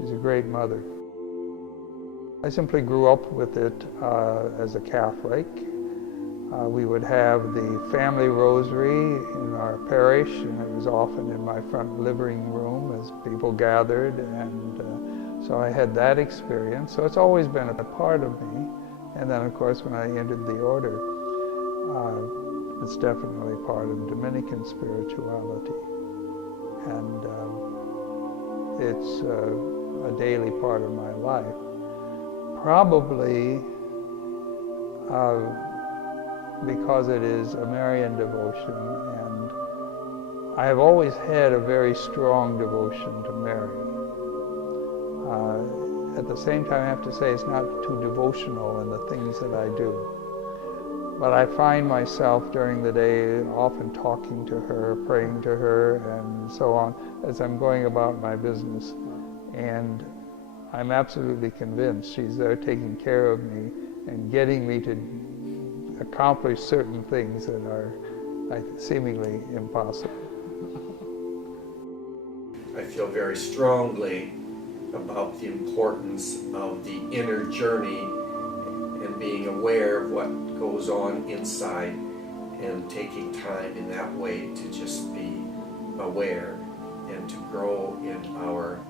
She's a great mother. I simply grew up with it as a Catholic. We would have the family rosary in our parish, and it was often in my front living room as people gathered, and so I had that experience. So it's always been a part of me. And then, of course, when I entered the order, it's definitely part of Dominican spirituality. And it's a daily part of my life. Probably because it is a Marian devotion, and I have always had a very strong devotion to Mary. At the same time, I have to say it's not too devotional in the things that I do. But I find myself during the day often talking to her, praying to her, and so on, as I'm going about my business. And I'm absolutely convinced she's there taking care of me and getting me to accomplish certain things that are seemingly impossible. I feel very strongly about the importance of the inner journey and being aware of what goes on inside and taking time in that way to just be aware and to grow in our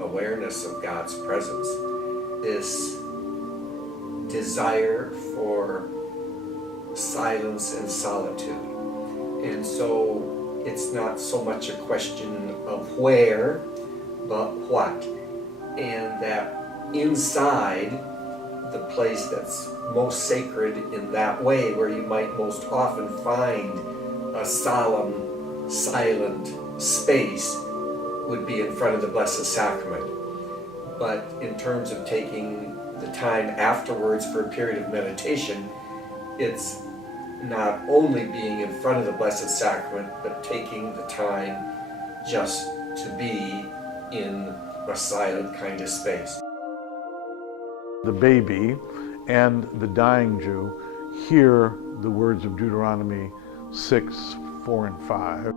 awareness of God's presence. This desire for silence and solitude. And so it's not so much a question of where, but what. And that inside the place that's most sacred in that way, where you might most often find a solemn, silent space, would be in front of the Blessed Sacrament. But in terms of taking the time afterwards for a period of meditation, it's not only being in front of the Blessed Sacrament, but taking the time just to be in a silent kind of space. The baby and the dying Jew hear the words of Deuteronomy 6, 4, and 5.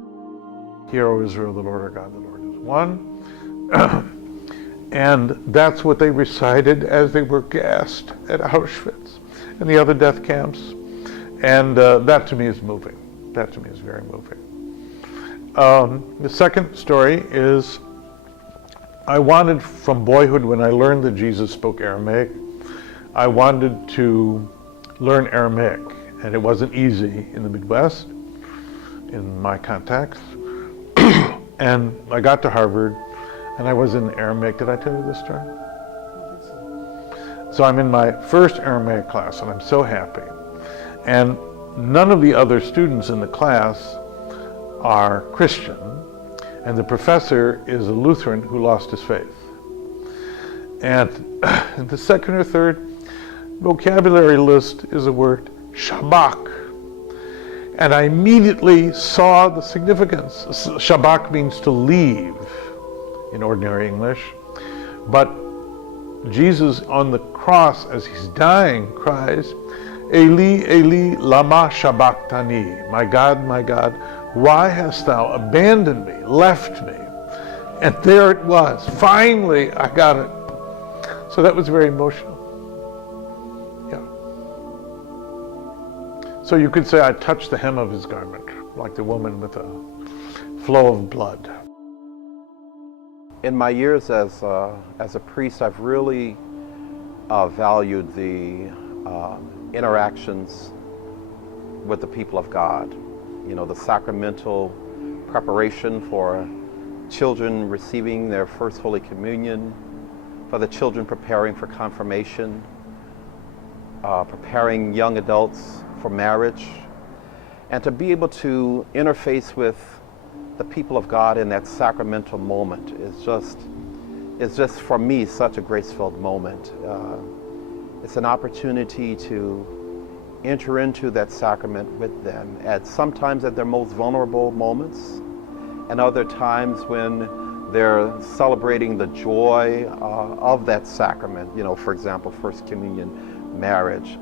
Hear, O Israel, the Lord our God, the Lord is one. And that's what they recited as they were gassed at Auschwitz and the other death camps. And that to me is moving. That to me is very moving. The second story is, I wanted from boyhood, when I learned that Jesus spoke Aramaic, I wanted to learn Aramaic. And it wasn't easy in the Midwest, in my context. And I got to Harvard, and I was in Aramaic. Did I tell you this story? I think so. So I'm in my first Aramaic class, and I'm so happy. And none of the other students in the class are Christian, and the professor is a Lutheran who lost his faith. And the second or third vocabulary list is the word Shabak. And I immediately saw the significance. Shabak means to leave in ordinary English. But Jesus on the cross, as he's dying, cries, Eli, Eli, lama sabachthani. My God, why hast thou abandoned me, left me? And there it was. Finally, I got it. So that was very emotional. Yeah. So you could say I touched the hem of his garment, like the woman with a flow of blood. In my years as a priest, I've really valued the interactions with the people of God. You know, the sacramental preparation for children receiving their first Holy Communion, for the children preparing for confirmation, preparing young adults for marriage, and to be able to interface with the people of God in that sacramental moment is just for me such a grace-filled moment. It's an opportunity to enter into that sacrament with them sometimes at their most vulnerable moments, and other times when they're celebrating the joy of that sacrament, you know, for example, First Communion, marriage,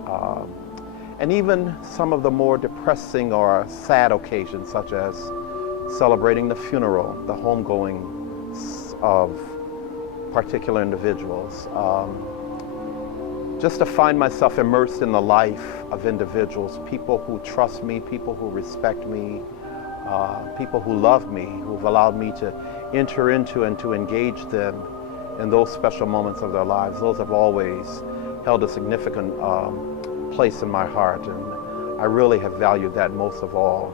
and even some of the more depressing or sad occasions, such as celebrating the funeral, the homegoing of particular individuals. Just to find myself immersed in the life of individuals, people who trust me, people who respect me, people who love me, who've allowed me to enter into and to engage them in those special moments of their lives. Those have always held a significant place in my heart, and I really have valued that most of all.